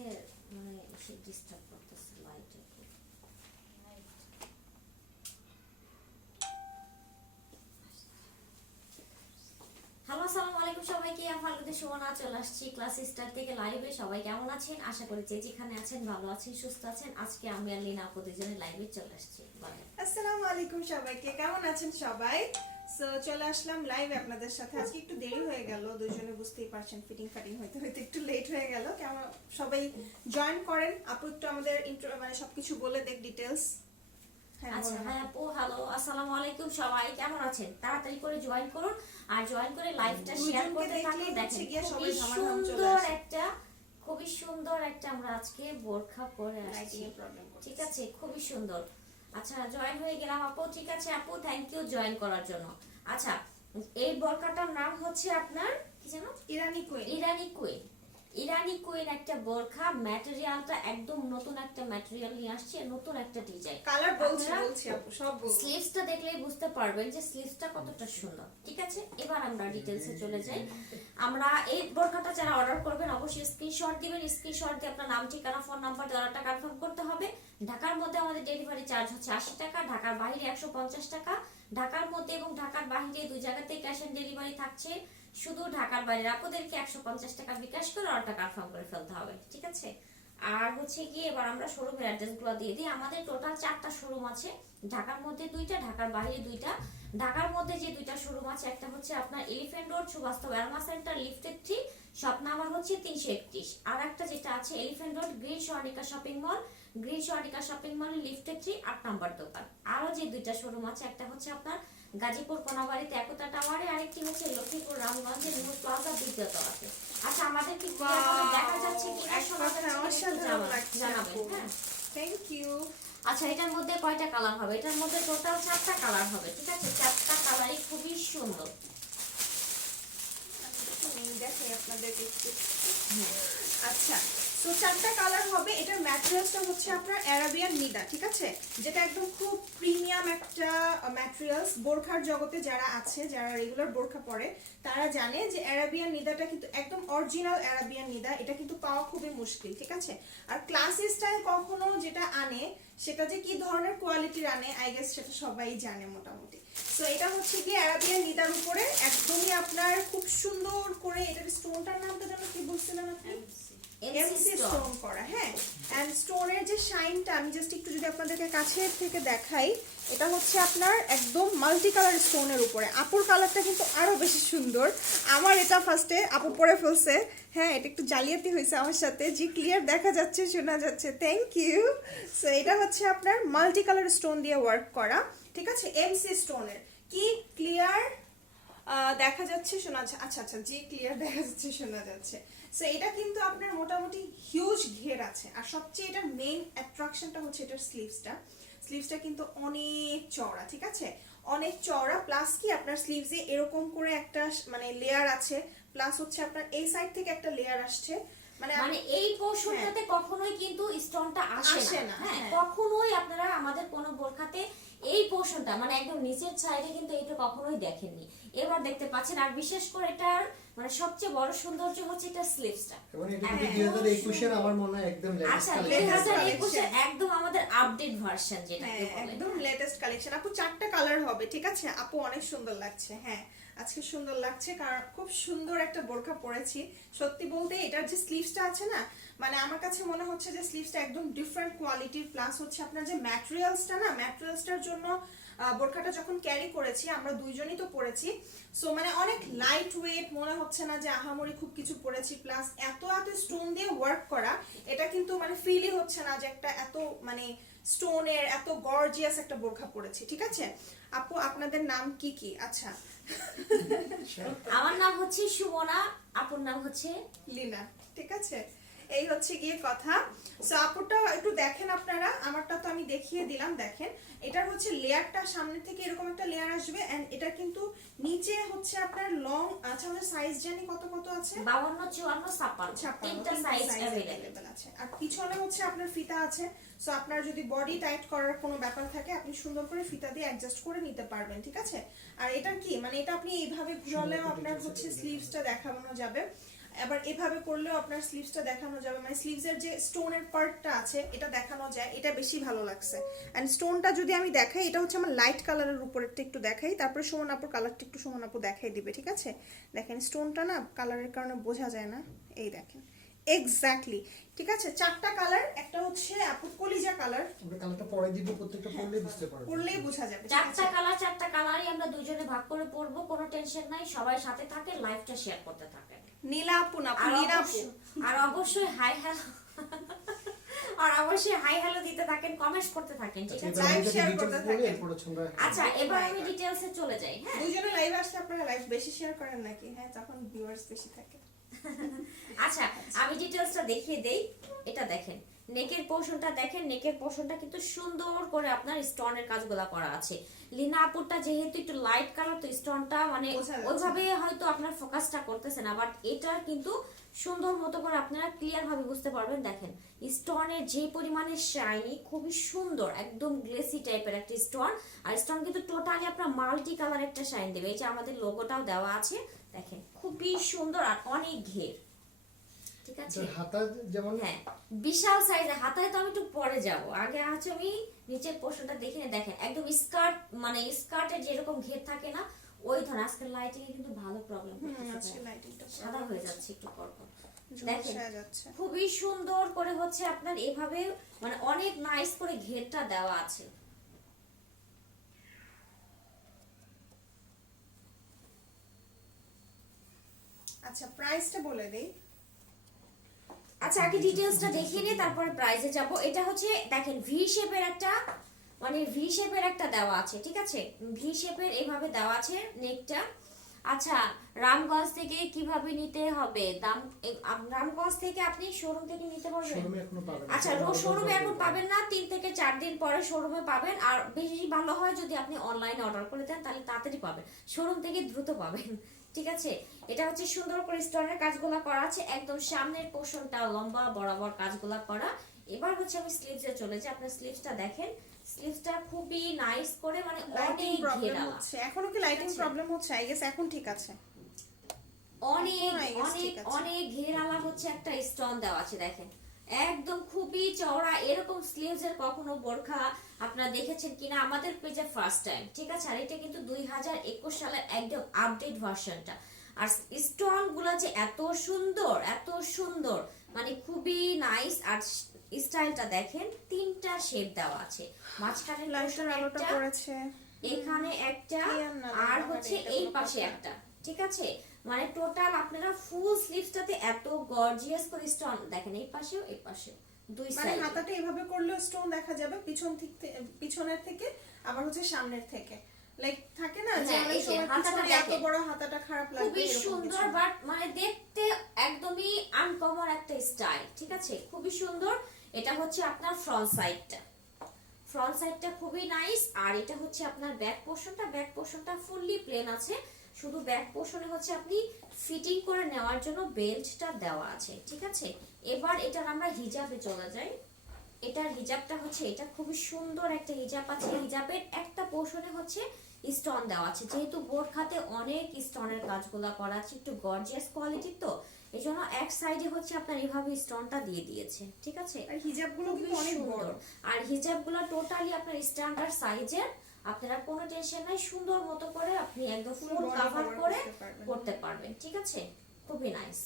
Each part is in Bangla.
সাথে মানে এসে ডিস্টার্ব করতেছে লাইট একটু। হ্যালো আসসালামু আলাইকুম সবাইকে, আমি ফাল্গুনের সুমনা চলে আসছি ক্লাস স্টার থেকে লাইভে। সবাই কেমন আছেন? আশা করি যে যেখানে আছেন ভালো আছেন, সুস্থ আছেন। আজকে আমি আর লিনা আপু দুজনে লাইভে চলে আসছি। আসসালামু আলাইকুম সবাইকে, কেমন আছেন সবাই? সো চলে আসলাম লাইভে আপনাদের সাথে। আজকে একটু দেরি হয়ে গেল, দুজনে বুঝতেই পারছেন, ফিটিং হইতে হইতে একটু লেট হয়ে গেল। কেমন সবাই জয়েন করেন। আপু একটু আমাদের মানে সবকিছু বলে দেখ ডিটেইলস। আচ্ছা হ্যাঁ আপু, হ্যালো আসসালামু আলাইকুম সবাই কেমন আছেন? তাড়াতাড়ি করে জয়েন করুন আর জয়েন করে লাইভটা শেয়ার করতে থাকুন। দেখেন খুবই সুন্দর একটা আমরা আজকে বোরখা পরে আসছি, ঠিক আছে? খুবই সুন্দর। আচ্ছা জয়েন হয়ে গেলাম আপু, ঠিক আছে আপু, থ্যাংক ইউ জয়েন করার জন্য। আচ্ছা এই বোরখাটার নাম হচ্ছে আপনার কি জানো? ইরানি কুইন। ইরানি কুইন। ইরানি কুইন একটা বোরখা, ম্যাটেরিয়ালটা একদম নতুন একটা ম্যাটেরিয়াল নিয়ে আসছে, নতুন একটা ডিজাইন। কালার বলছি আপু, সব বলছি। স্লিভসটা দেখলেই বুঝতে পারবেন যে স্লিভসটা কতটা সুন্দর, ঠিক আছে? এবার আমরা ডিটেইলসে চলে যাই। আমরা এই বোরখাটা যারা অর্ডার করবেন অবশ্যই স্ক্রিনশট দিবেন। স্ক্রিনশট দিয়ে আপনার নাম, ঠিকানা, ফোন নাম্বার দেওয়াটা কনফার্ম করতে হবে। ঢাকার মধ্যে আমাদের ডেলিভারি চার্জ হচ্ছে 80 টাকা, ঢাকার বাইরে 150 টাকা। ঢাকার মধ্যে এবং ঢাকার বাইরে দুই জায়গাতে ক্যাশ অন ডেলিভারি থাকছে। শুধু ঢাকার বাইরে আপনাদেরকে 150 টাকা বিকাশ করে অর্ডার কনফার্ম করে ফেলতে হবে, ঠিক আছে? আর হচ্ছে কি এবার আমরা শোরুমের অ্যাড্রেসগুলো দিয়ে দিই। আমাদের টোটাল 4টা শোরুম আছে, ঢাকার মধ্যে 2টা, ঢাকার বাইরে 2টা। ঢাকার মধ্যে যে 2টা শোরুম আছে, একটা হচ্ছে আপনার elephant road Subastob aroma centre লিফটেড 3, শপ নাম্বার হচ্ছে 331। আর একটা যেটা আছে elephant road green Swarnika shopping mall, green Swarnika shopping mall লিফটেড 3, 8 নাম্বার দোকান। আরো যে 2টা শোরুম আছে, একটা হচ্ছে আপনার গাজীপুর কোনাবাড়িতে একতা টাওয়ারে, আরেকটি হচ্ছে লক্ষ্মীপুর রামগঞ্জের নিউ প্লাজা দ্বিতীয় তলাতে। আচ্ছা আমাদের কি দেখা যাচ্ছে কিনা শোনা যাচ্ছে জানাবেন, হ্যাঁ? Thank you. আচ্ছা এটার মধ্যে কয়টা কালার হবে? এটার মধ্যে টোটাল 4টা কালার হবে, ঠিক আছে? 4টা কালারই খুবই সুন্দর। দেখাই আপনাদেরকে একটু। আচ্ছা তো 4টা কালার হবে। এটার ম্যাটেরিয়ালসটা হচ্ছে আপনার অ্যারাবিয়ান নিদা, ঠিক আছে? যেটা একদম খুব প্রিমিয়াম একটা ম্যাটেরিয়ালস। বোরখার জগতে যারা আছে, যারা রেগুলার বোরখা পরে, তারা জানে যে অ্যারাবিয়ান নিদাটা কিন্তু একদম অরিজিনাল অ্যারাবিয়ান নিদা। এটা কিন্তু পাওয়া খুবই মুশকিল, ঠিক আছে? আর ক্লাসি স্টাইল কখনো যেটা আনে, সেটা যে কি ধরনের কোয়ালিটির আনে আই গেস সেটা সবাই জানে মোটামুটি। সো এটা হচ্ছে কি অ্যারাবিয়ান নিদার উপরে একদমই আপনার খুব সুন্দর করে, এটার স্টোনটার নামটা যেন কি বলছিলেন আপনি? এমসি স্টোন করা, হ্যাঁ। এন্ড স্টোনের যে শাইনটা আমি জাস্ট একটু যদি আপনাদেরকে কাছে থেকে দেখাই, এটা হচ্ছে আপনার একদম মাল্টি কালার স্টোনের উপরে। আপুর কালারটা কিন্তু আরো বেশি সুন্দর। আমার এটা ফার্স্টে আপু পরে ফেলছে, হ্যাঁ এটা একটু জালিয়াতি হয়েছে আমার সাথে, যে ক্লিয়ার দেখা যাচ্ছে, শোনা যাচ্ছে। Thank you. সো এটা হচ্ছে আপনার মাল্টি কালার স্টোন দিয়ে ওয়ার্ক করা, ঠিক আছে? এমসি স্টোনের কি ক্লিয়ার দেখা যাচ্ছে, শোনা যাচ্ছে? আচ্ছা আচ্ছা, জি ক্লিয়ার দেখা যাচ্ছে, শোনা যাচ্ছে। সো এটা কিন্তু আপনার মোটামুটি হিউজ ঘের আছে। আর সবচেয়ে এটার মেইন অ্যাট্রাকশনটা হচ্ছে এটার স্লিভসটা। স্লিভসটা কিন্তু অনেক চওড়া, ঠিক আছে? অনেক চওড়া, প্লাস কি আপনার স্লিভসে এরকম করে একটা মানে লেয়ার আছে, প্লাস হচ্ছে আপনার এই সাইড থেকে একটা লেয়ার আসছে। মানে এই পোরশনটাতে কখনোই কিন্তু স্টোনটা আসে না, হ্যাঁ কখনোই আপনারা আমাদের কোন বোরখাতে এই পোরশনটা মানে একদম নিচের সাইডে কিন্তু এটা কখনোই দেখেননি, এবার দেখতে পাচ্ছেন। আর বিশেষ করে এটার মানে সবচেয়ে বড় সৌন্দর্য হচ্ছে এটা স্লিভসটা। এবং এটা 2021 এর আমার মনে হয় একদম লেটেস্ট কালেকশন। 2021 এর একদম আমাদের আপডেট ভার্সন, যেটাকে বলে একদম লেটেস্ট কালেকশন। আপু 4টা কালার হবে, ঠিক আছে? আপু অনেক সুন্দর লাগছে, হ্যাঁ আজকে সুন্দর লাগছে, কারণ খুব সুন্দর একটা বোরখা পরেছি। সত্যি বলতে এটার যে স্লিভসটা আছে না, মানে আমার কাছে মনে হচ্ছে যে স্লিভসটা একদম ডিফারেন্ট কোয়ালিটির, প্লাস হচ্ছে আপনার যে ম্যাটেরিয়ালসটা না, ম্যাটেরিয়ালসটার জন্য বোরখাটা যখন ক্যারি করেছি, আমরা দুইজনই তো পরেছি, সো মানে অনেক লাইট ওয়েট, মনে হচ্ছে না যে আহামরি খুব কিছু পরেছি। প্লাস এত এত স্টোন দিয়ে ওয়ার্ক করা, এটা কিন্তু মানে ফিলই হচ্ছে না যে একটা এত মানে স্টোনের এত গর্জিয়াস একটা বোরখা পরেছি, ঠিক আছে? আপু আপনাদের নাম কি কি? আচ্ছা আমার নাম হচ্ছে সুমনা, আপুর নাম হচ্ছে লিনা, ঠিক আছে? এই হচ্ছে গিয়ে কথা। সো আপুরটা একটু দেখেন আপনারা, আমারটা তো আমি দেখিয়ে দিলাম। দেখেন এটার হচ্ছে লেয়ারটা সামনে থেকে এরকম একটা লেয়ার আসবে, এন্ড এটা কিন্তু নিচে হচ্ছে আপনার লং। আচ্ছা আমাদের সাইজ জানি কত কত আছে? 52, 54, 56 তিনটা সাইজ अवेलेबल আছে। আর পিছনে হচ্ছে আপনার ফিতা আছে। সো আপনার যদি বডি টাইট করার কোনো ব্যাপার থাকে, আপনি সুন্দর করে ফিতা দিয়ে অ্যাডজাস্ট করে নিতে পারবেন, ঠিক আছে? আর এটা কি মানে এটা আপনি এইভাবে ঘুরালেও আপনার হচ্ছে স্লিভসটা দেখানো যাবে। আবার এভাবে করলেও আপনার স্লিভসটা দেখানো যাবে, মানে স্লিভসের যে স্টোনের পার্টটা আছে এটা দেখানো যায়, এটা বেশি ভালো লাগছে। অ্যান্ড স্টোনটা যদি আমি দেখাই, এটা হচ্ছে আমার লাইট কালারের উপরেরটা একটু দেখাই, তারপরে সুমন আপুর কালারটা একটু সুমন আপু দেখাই দিবে, ঠিক আছে? দেখেন স্টোনটা না কালারের কারণে বোঝা যায় না, এই দেখেন এক্স্যাক্টলি, ঠিক আছে? 4টা কালার, একটা হচ্ছে আপু কলিজা কালার, আমরা কালারটা পরে দিব, প্রত্যেকটা পড়লে বুঝতে পারবো। পরলেই বোঝা যাবে, ঠিক আছে? 4টা কালারই আমরা দুজনে ভাগ করে পরবো, কোনো টেনশন নাই। সবাই সাথে থাকে, লাইভটা শেয়ার করতে থাকে। নীলা আপু না, আর নীলা আপু। আর অবশ্যই হাই হ্যালো আর অবশ্যই হাই হ্যালো দিতে থাকেন, কমেন্টস করতে থাকেন, ঠিক আছে? Live share করতে থাকেন। আচ্ছা, এবার আমি ডিটেইলসে চলে যাই। হ্যাঁ, দুইজনে লাইভ আসলে আপনারা লাইভ বেশি শেয়ার করেন নাকি? হ্যাঁ, তখন ভিউয়ার্স বেশি থাকে। আচ্ছা, আমি ডিটেইলসটা দেখিয়ে দেই। এটা দেখেন, নেকের পোরশনটা দেখেন, নেকের পোরশনটা কিন্তু সুন্দর করে আপনার স্টোনের কাজগুলো করা আছে। লিনা আপুরটা যেহেতু একটু লাইট কালার, তো স্টোনটা মানে বোঝা যাচ্ছে। ওইভাবে হয়তো আপনার ফোকাসটা করতেছে না, বাট এটা কিন্তু সুন্দর মতো করে আপনারা ক্লিয়ার ভাবে বুঝতে পারবেন। দেখেন স্টোনের যে পরিমাণে শাইনি, খুবই সুন্দর, একদম গ্লেসি টাইপের একটা স্টোন। আর স্টোন কিন্তু টোটালি আপনার মাল্টি কালার একটা শাইন দেবে। এই যে আমাদের লোগোটাও দেওয়া আছে, দেখেন খুবই সুন্দর আর অনেক ঘের, ঠিক আছে? হাতা যেমন হ্যাঁ, বিশাল সাইজের। হাতায় তো আমি একটু পরে যাব, আগে আছে আমি নিচের পোর্শনটা দেখে দেখেন, একদম স্কার্ট মানে স্কার্টের যেরকম ঘের থাকে না, ওই ধরনের। আজকে লাইটিং এ কিন্তু ভালো প্রবলেম আজকে লাইটিংটা সাদা হয়ে যাচ্ছে একটু পরপর। দেখেন দেখেন যাচ্ছে। খুবই সুন্দর করে হচ্ছে আপনার এভাবে মানে অনেক নাইস করে ঘেরটা দেওয়া আছে। আচ্ছা, প্রাইসটা বলে দেই। আচ্ছা, আগে ডিটেইলসটা দেখিয়ে নিই, তারপরে প্রাইসে যাব। এটা হচ্ছে দেখেন ভি শেপের একটা মানে ভি শেপের একটা দেওয়া আছে, ঠিক আছে? ভি শেপের এইভাবে দেওয়া আছে নেকটা। আচ্ছা, রামগঞ্জ থেকে কিভাবে নিতে হবে? দাম রামগঞ্জ থেকে আপনি শোরুম থেকে নিতে পারবেন? শোরুমে এখনো পাবেন না। আচ্ছা, শোরুমে এখন পাবেন না, 3 থেকে 4 দিন পরে শোরুমে পাবেন। আর বেশি ভালো হয় যদি আপনি অনলাইনে অর্ডার করে দেন, তাহলে তাড়াতাড়ি পাবেন, শোরুম থেকে দ্রুত পাবেন, ঠিক আছে? এটা হচ্ছে সুন্দর করে স্টোনের কাজগুলো করা আছে, একদম সামনের পোর্শনটা লম্বা বরাবর কাজগুলো করা। এবার হচ্ছে আমি স্লিভসে চলে যাই। আপনার স্লিভসটা দেখেন, স্লিভসটা খুবই নাইস করে মানে লাইটিং অনেক প্রবলেম ঘেরালা, হচ্ছে এখনো, কি লাইটিং প্রবলেম হচ্ছে? আই গেস এখন ঠিক আছে। অনেক I guess অনেক ঠিক আছে। অনেক ঘেরালা হচ্ছে একটা স্টোন দেওয়া আছে। দেখেন একদম খুবই চওড়া। এরকম স্লিভস এর কখনো বোরখা আপনারা দেখেছেন কিনা আমাদের পেজে ফার্স্ট টাইম, ঠিক আছে? আর এটা কিন্তু 2021 সালের একদম আপডেট ভার্সনটা। আর স্টোন গুলো যে এত সুন্দর, এত সুন্দর, মানে খুবই নাইস। আর স্টাইলটা দেখেন, 3টা শেপ দেওয়া আছে, মাঝখানে লাইটের আলোটা পড়েছে। এখানে একটা, Clear না, আর না, হচ্ছে এটা এই কোনো পাশে কথা না। একটা, ঠিক আছে? মানে টোটাল আপনারা ফুল স্লিভসটাতে এত গর্জিয়াস করে স্টোন দেখেন, এই পাশেও এই পাশেও দুই মানে সাইডে। হাতাটা এভাবে করলেও স্টোন দেখা যাবে পিছনের থেকে, আবার হচ্ছে সামনের থেকে। লাইক থাকে না যে হ্যাঁ, অনেক এই যে সময় হাতাটা পিছনে এত দেখেন। বড় হাতাটা খারাপ লাগবে, খুবই এরকম সুন্দর, কিছু। বাট মানে দেখতে একদমই আনকমন একটা স্টাইল, ঠিক আছে? খুবই সুন্দর। এটা হচ্ছে আপনার ফ্রন্ট সাইডটা খুবই নাইস। আর এটা হচ্ছে আপনার ব্যাক পোর্শনটা ফুললি প্লেন আছে, শুধু ব্যাক পোর্শনে হচ্ছে আপনি ফিটিং করে নেওয়ার জন্য বেল্টটা দেওয়া আছে, ঠিক আছে? এবার এটার আমরা হিজাবে চলে যাই। এটার হিজাবটা হচ্ছে, এটা খুবই সুন্দর একটা হিজাব আছে। হিজাবের একটা পোর্শনে হচ্ছে স্টোন দেওয়া আছে, যেহেতু বোরখাতে অনেক স্টোনের কাজগুলো করা আছে, একটু গর্জিয়াস কোয়ালিটির, তো এই জন্য এক সাইডে হচ্ছে আপনার এইভাবে স্টোনটা দিয়ে দিয়েছে, ঠিক আছে? আর হিজাবগুলো কিন্তু খুবই অনেক বড়। সুন্দর। আর হিজাবগুলো টোটালি আপনার স্ট্যান্ডার্ড সাইজের, আপনারা কোনো টেনশন নাই, সুন্দর মতো করে আপনি একদম ফুল body কভার cover করে করতে পারবেন। করতে পারবেন, ঠিক আছে? খুবই নাইস।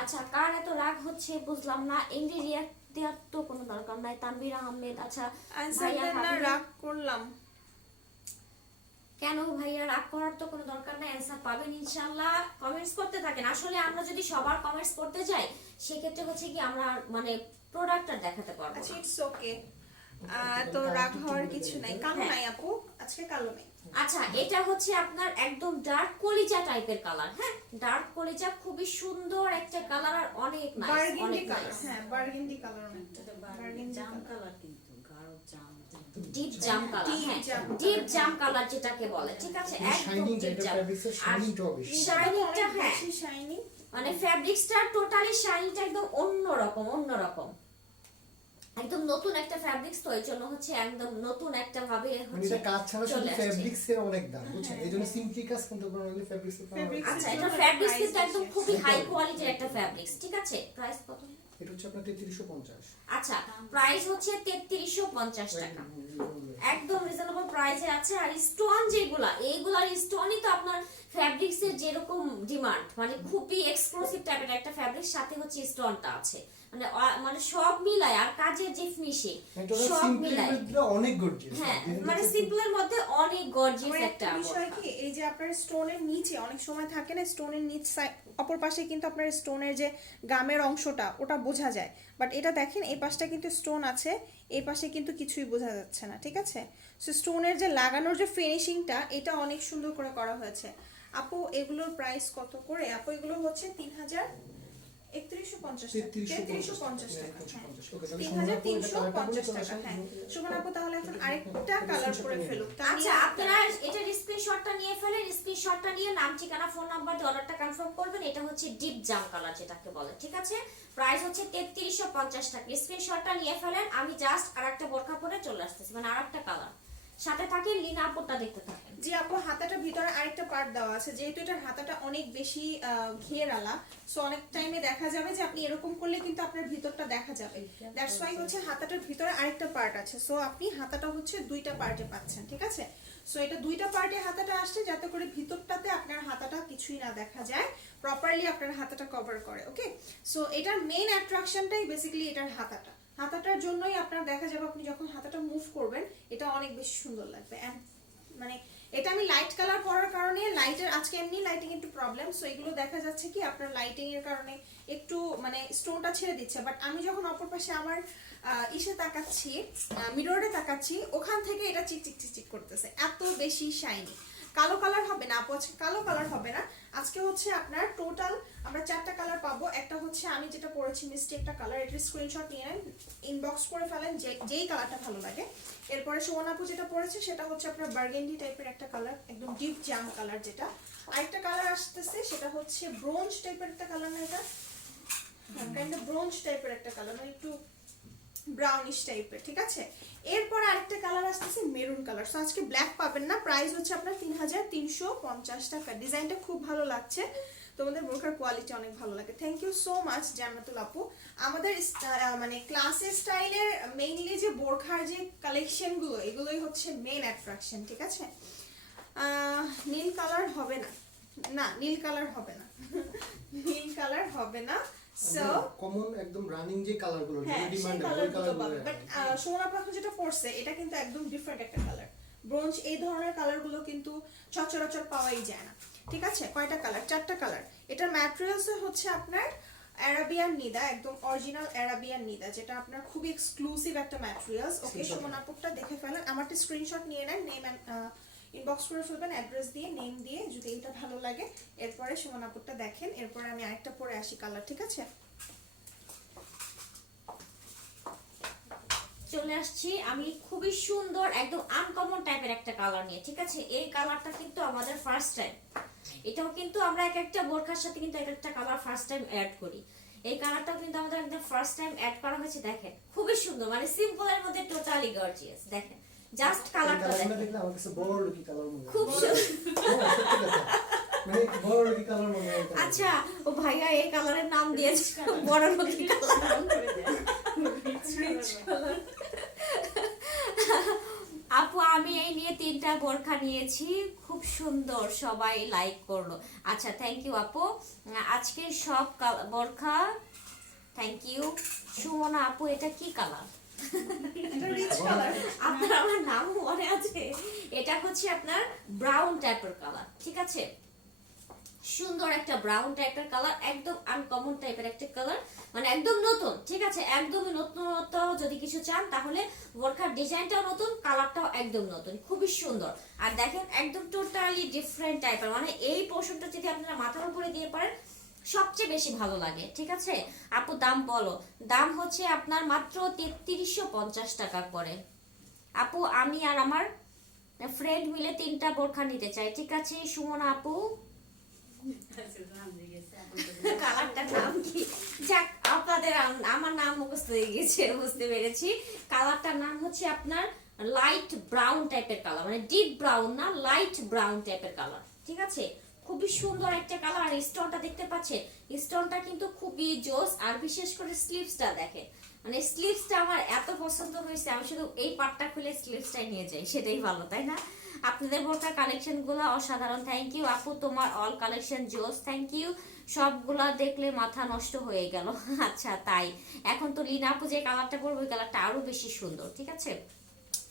আচ্ছা, কার এত রাগ হচ্ছে বুঝলাম না। এমডি রিয়াক্ট দেওয়ার তো কোনো দরকার নাই। তানভীর আহমেদ, আচ্ছা আনসার ভাইয়া দেন না, ভাবি- রাগ করলাম। কেন ভাইয়া, রাগ করার তো কোনো দরকার নাই, অ্যান্সার পাবেন ইনশাআল্লাহ। কমেন্টস করতে থাকেন। আসলে আমরা যদি সবার কমেন্টস করতে যাই, সেক্ষেত্রে হচ্ছে কি আমরা মানে প্রোডাক্টটা দেখাতে পারবো আচ্ছা, না। It's okay. তো রাগ হওয়ার কিছু নাই। কালো হ্যাঁ। নাই আপু, আজকে কালো নেই। আচ্ছা, এটা হচ্ছে আপনার একদম ডার্ক কলিজা টাইপের কালার। হ্যাঁ, ডার্ক কলিজা, খুবই সুন্দর একটা কালার আর অনেক নাইস, বার্গেন্ডি অনেক কালার, নাইস। হ্যাঁ বার্গেন্ডি কালার অনেকটা। বার্গেন্ডি জাম কালার। কালার কিন্তু গাঢ় জাম। ডিপ জাম কালার, Deep হ্যাঁ jam ডিপ জাম কালার যেটাকে বলে, ঠিক আছে? একদম শাইনিং ডিপ এটা জাম। ফেব্রিক্সের শাইনিংটাও বেশি। শাইনিংটা, অনেক হ্যাঁ বেশি শাইনি। মানে ফ্যাব্রিক্সটা টোটালি শাইনিংটা একদম অন্যরকম। একদম নতুন একটা ফ্যাব্রিক্স, তো এই জন্য হচ্ছে একদম নতুন একটা ভাবে মানে হচ্ছে এটা কাজ ছাড়া শুধু চলে আসছে। ফেব্রিক্স এর অনেক দাম, বুঝছেন? এই জন্য সিম্পলি কাজ কিন্তু করলে ফেব্রিক্স এর দাম অনেক। Fabrics আচ্ছা, এর এটা জন্য ফ্যাব্রিক্স price কিন্তু একদম বেশি। খুবই হাই কোয়ালিটির একটা ফ্যাব্রিক্স, ঠিক আছে? প্রাইস কত? এটা হচ্ছে আপনার 3350। আচ্ছা, প্রাইস হচ্ছে 3350 টাকা, একদম রিজনেবল প্রাইসে আছে। আর স্টোন যেগুলা, এইগুলার স্টোনই তো আপনার ফ্যাব্রিক্স এর যেরকম ডিমান্ড, মানে খুবই এক্সক্লুসিভ টাইপের একটা ফ্যাব্রিক, সাথে হচ্ছে স্টোনটা আছে, মানে মানে সব মিলায়, আর কাজের যে ফিনিশিং এটা সব সিম্পল মিলায়। মধ্যে অনেক গর্জিয়াস। হ্যাঁ, মানে সিম্পলের মধ্যে অনেক গর্জিয়াস আমার একটা একটা বিষয় কি, এই যে আপনার স্টোনের নিচে অনেক সময় থাকে না, স্টোনের নিচ অপর পাশে কিন্তু আপনার স্টোনের যে গামের অংশটা ওটা বোঝা যায়, বাট এটা দেখেন এই পাশটা কিন্তু স্টোন আছে, এই পাশে কিন্তু কিছুই বোঝা যাচ্ছে না, ঠিক আছে? সো স্টোনের যে লাগানোর যে ফিনিশিংটা এটা অনেক সুন্দর করে করা হয়েছে। আপু এগুলোর প্রাইস কত করে? আপু এগুলো হচ্ছে 3350 টাকা। 3350 টাকা, হ্যাঁ। 3350 টাকা, হ্যাঁ। সুমন আপু তাহলে এখন আরেকটা কালার করে ফেলুক। আচ্ছা, আপনারা এটার স্ক্রিনশটটা নিয়ে ফেলেন, স্ক্রিনশটটা নিয়ে নাম, ঠিকানা, ফোন নাম্বার দিয়ে অর্ডারটা কনফার্ম করবেন। এটা হচ্ছে ডিপ জাম কালার যেটাকে বলে, ঠিক আছে? প্রাইস হচ্ছে 3350 টাকা। স্ক্রিনশটটা নিয়ে ফেলেন। আমি জাস্ট আরেকটা বোরখা পরে চলে আসতেছি, মানে আরেকটা কালার। সাথে থাকেন, লিনা আপুটা দেখতে থাকেন। জি আপু, হাতাটার ভিতরে আরেকটা পার্ট দেওয়া আছে, যেহেতু এটার হাতাটা অনেক বেশি ঘেরালা, সো অনেক টাইমে দেখা যাবে যে আপনি এরকম করলে কিন্তু আপনার ভিতরটা দেখা যাবে। দ্যাটস ওয়াই হচ্ছে হাতাটার ভিতরে আরেকটা পার্ট আছে, সো আপনি হাতাটা হচ্ছে দুইটা পার্টে পাচ্ছেন, ঠিক আছে? সো এটা দুইটা পার্টে হাতাটা আসছে, যাতে করে ভিতরটাতে আপনার হাতাটা কিছুই না দেখা যায়, প্রপারলি আপনার হাতাটা কভার করে। ওকে, সো এটার মেইন অ্যাট্রাকশনটাই বেসিক্যালি এটার হাতাটা। হাতাটার জন্যই আপনার দেখা যাবে আপনি যখন হাতাটা মুভ করবেন এটা অনেক বেশি সুন্দর লাগবে। এন্ড মানে এটা আমি লাইট কালার পরার কারণে, লাইটের আজকে এমনি লাইটিং একটু প্রবলেম, সো এগুলো দেখা যাচ্ছে কি আপনার লাইটিং এর কারণে একটু মানে স্টোনটা ছেড়ে দিচ্ছে, বাট আমি যখন অপর পাশে আমার ইসে তাকাচ্ছি, মিররে তাকাচ্ছি, ওখান থেকে এটা চিকচিক চিকচিক করতেছে, এত বেশি শাইনি। কালো কালার হবে না আপু, আজকে কালো কালার হবে না। আজকে হচ্ছে আপনার টোটাল আমরা 4টা কালার পাবো। একটা হচ্ছে আমি যেটা পরেছি মিষ্টি একটা কালার, এটার স্ক্রিনশট নিয়ে নেন, ইনবক্স করে ফেলেন যেই কালারটা ভালো লাগে। এরপরে সুমন আপু যেটা পরেছে সেটা হচ্ছে আপনার বার্গেন্ডি টাইপের একটা কালার, একদম ডিপ জাম কালার যেটা। আরেকটা কালার আসতেছে সেটা হচ্ছে ব্রোঞ্জ টাইপের একটা কালার, না এটা কাইন্ড অফ ব্রোঞ্জ টাইপের একটা কালার, মানে একটু ব্রাউনিশ টাইপের, ঠিক আছে? এরপর আরেকটা কালার আসতেছে মেরুন কালার। সো আজকে ব্ল্যাক পাবেন না। প্রাইস হচ্ছে আপনার 3350 টাকা। ডিজাইনটা খুব ভালো লাগছে, তোমাদের বোরখার কোয়ালিটি অনেক ভালো লাগে। থ্যাংক ইউ সো মাচ জান্নাতুল আপু। আমাদের মানে ক্লাসের স্টাইলের মেইনলি যে বোরখার যে কালেকশনগুলো, এগুলোই হচ্ছে মেইন অ্যাট্রাকশন, ঠিক আছে? নীল কালার হবে না, না নীল কালার হবে না, নীল কালার হবে না। সো কমন একদম রানিং যে কালারগুলো, হ্যাঁ, যেগুলো সেই ডিমান্ড ওই কালারগুলো কালারগুলো। পাবেন। বাট সোনা পাখি যেটা পড়ছে এটা কিন্তু একদম ডিফারেন্ট একটা কালার, ব্রোঞ্জ। এই ধরনের কালারগুলো কিন্তু সচরাচর পাওয়াই যায় না, ঠিক আছে? কয়টা কালার? 4টা কালার। এটার ম্যাটেরিয়ালস হচ্ছে আপনার অ্যারাবিয়ান নিদা, একদম অরিজিনাল অ্যারাবিয়ান নিদা, যেটা আপনার খুবই এক্সক্লুসিভ একটা ম্যাটেরিয়ালস। ওকে, সুমন আপুটা দেখে ফেলেন, আমারটা স্ক্রিনশট নিয়ে নেন, নেম ইনবক্স করে ফেলবেন অ্যাড্রেস দিয়ে, নেম দিয়ে, যদি এটা ভালো লাগে। এরপরে সুমন আপুটা দেখেন, এরপরে আমি আরেকটা পরে আসি কালার, ঠিক আছে? চলে আসছি আমি খুবই সুন্দর একদম আনকমন টাইপের একটা কালার নিয়ে, ঠিক আছে? এই কালারটা কিন্তু আমাদের ফার্স্ট টাইম, এটাও কিন্তু আমরা এক একটা বোরখার সাথে কিন্তু এক একটা কালার ফার্স্ট টাইম অ্যাড করি। এই কালারটাও কিন্তু আমাদের একদম ফার্স্ট টাইম অ্যাড করা হয়েছে। দেখেন খুবই সুন্দর, মানে সিম্পলের মধ্যে টোটালি গর্জিয়াস। দেখেন জাস্ট কালারটা দেখেন, দেখলে আমার কাছে বড় লুকি কালার মনে হয়। খুব সুন্দর। হ্যাঁ, সত্যি কথা। মানে বড় লুকি কালার মনে হয়। আচ্ছা, ও ভাইয়া এই কালারের নাম দিয়েছে বড় লোকি কালার। আপু আমি এই নিয়ে 3টা বোরখা নিয়েছি, খুব সুন্দর, সবাই লাইক করলো। আচ্ছা, থ্যাংক ইউ আপু। আজকে সব বোরখা, থ্যাংক ইউ। সুমনা আপু এটা কি কালার? এটা রিচ কালার। আপনার আমার নাম মনে আছে? এটা হচ্ছে আপনার ব্রাউন টাইপের কালার, ঠিক আছে? সুন্দর একটা ব্রাউন টাইপের কালার, একদম আনকমন টাইপের একটা কালার, মানে একদম নতুন, ঠিক আছে? একদমই নতুনত্ব যদি কিছু চান তাহলে বোরখার ডিজাইনটাও নতুন, কালারটাও একদম নতুন, খুবই সুন্দর। আর দেখেন একদম টোটালি ডিফারেন্ট টাইপের, মানে এই পোর্শনটা যদি আপনারা মাথার উপরে দিয়ে পারেন সবচেয়ে বেশি ভালো লাগে, ঠিক আছে? আপু দাম বলো। দাম হচ্ছে আপনার মাত্র 3350 টাকা করে। আপু আমি আর আমার ফ্রেন্ড মিলে 3টা বোরখা নিতে চাই, ঠিক আছে? সুমনা আপু কালারটার নাম কি? যাক, আপনাদের আমার নাম মুখস্থ হয়ে গেছে, বুঝতে পেরেছি। কালারটার নাম হচ্ছে আপনার লাইট ব্রাউন টাইপের কালার, মানে ডিপ ব্রাউন না, লাইট ব্রাউন টাইপের কালার, ঠিক আছে। খুবই সুন্দর একটা কালার। আর স্টোনটা দেখতে পাচ্ছেন, স্টোনটা কিন্তু খুবই জোস। আর বিশেষ করে স্লিভসটা দেখেন, মানে স্লিভসটা আমার এত পছন্দ হয়েছে, আমি শুধু এই পার্টটা খুলে স্লিভসটাই নিয়ে যাই, সেটাই ভালো, তাই না? আপনাদের বোরকা কালেকশন গুলো অসাধারণ, থ্যাংক ইউ আপু, তোমার অল কালেকশন জোস, থ্যাংক ইউ। সবগুলা দেখলে মাথা নষ্ট হয়ে গেল। আচ্ছা তাই, এখন তো লিনা আপু যে কালারটা পরবো ওই কালারটা আরো বেশি সুন্দর, ঠিক আছে।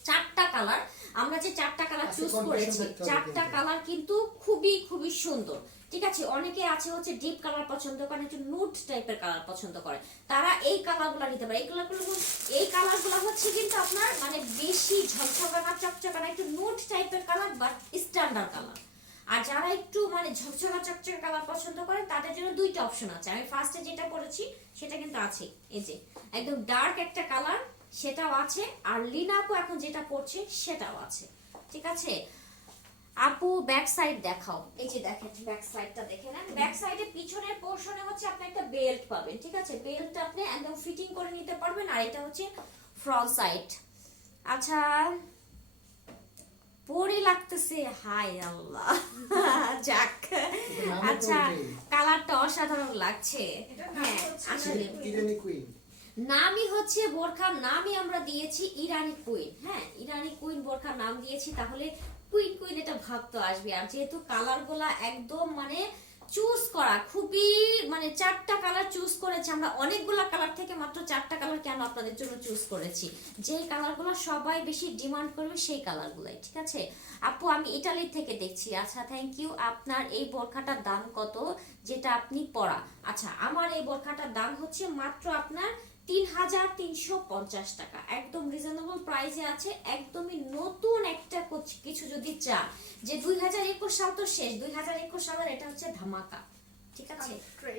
চারটা কালার, আমরা যে চারটা কালার চুজ করেছি, চারটা কালার কিন্তু খুবই খুবই সুন্দর, ঠিক আছে। অনেকে আছে হচ্ছে ডিপ কালার পছন্দ করে, একটু নুট টাইপের কালার পছন্দ করে, তারা এই কালারগুলো নিতে পারে। এই কালারগুলো হচ্ছে কিন্তু আপনার মানে বেশি ঝকঝকানা চকচকানা, একটু নুট টাইপের কালার বাট স্ট্যান্ডার্ড কালার। আর যারা একটু মানে ঝকঝকা চকচকা কালার পছন্দ করে তাদের জন্য দুইটা অপশন আছে। আমি ফার্স্টে যেটা পরেছি সেটা কিন্তু আছে, এই যে একদম ডার্ক একটা কালার, সেটাও আছে। আর লিনা আপু এখন যেটা পরছে সেটাও আছে, ঠিক আছে। আপু ব্যাক সাইড দেখাও, এই যে দেখেন ব্যাক সাইডটা দেখে নেন। ব্যাক সাইডে পিছনের পোরশনে হচ্ছে আপনি একটা বেল্ট পাবেন, ঠিক আছে। বেল্টটা আপনি একদম ফিটিং করে নিতে পারবেন। আর এটা হচ্ছে ফ্রন্ট সাইড। আচ্ছা পরি লাগতেছে, হাই আল্লাহ। যাক, আচ্ছা কালারটা অসাধারণ লাগছে। হ্যাঁ আসলে ইরানি কুইন নামই হচ্ছে বোরখার নামই আমরা দিয়েছি ইরানি কুইন। হ্যাঁ ইরানি কুইন বোরখার নাম দিয়েছি, তাহলে কুইন কুইন এটা ভাব তো আসবে। আর যেহেতু কালার গুলা একদম মানে চুজ করা খুবই, মানে চারটা কালার চুজ করেছি আমরা, অনেকগুলা কালার থেকে মাত্র চারটা কালার কেন আপনাদের জন্য চুজ করেছি, যেই কালারগুলো সবাই বেশি ডিমান্ড করবে সেই কালারগুলাই, ঠিক আছে। আপু আমি ইটালি থেকে দেখছি, আচ্ছা থ্যাংক ইউ। আপনার এই বোরখাটার দাম কত যেটা আপনি পরা? আচ্ছা আমার এই বোরখাটার দাম হচ্ছে মাত্র আপনার 3350 টাকা, একদম রিজনেবল প্রাইসে আছে। একদমই নতুন একটা কিছু যদি চান, যে 2021 সাল তো শেষ, 2021 সালের এটা হচ্ছে ধামাকা, ঠিক আছে।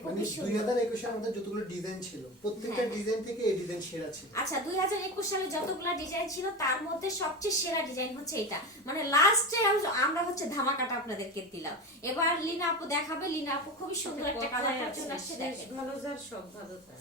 মানে 2021 এর মধ্যে যতগুলো ডিজাইন ছিল প্রত্যেকটা ডিজাইন থেকে এই ডিজাইন সেরা ছিল। আচ্ছা 2021 সালে যতগুলো ডিজাইন ছিল তার মধ্যে সবচেয়ে সেরা ডিজাইন হচ্ছে এটা, মানে লাস্টে আমরা হচ্ছে ধামাকাটা আপনাদেরকে দিলাম। এবার লিনা আপু দেখাবে, লিনা আপু খুবই সুন্দর একটা কালার চলে আসছে, দেখেন ভালো যার সব ভালো তার।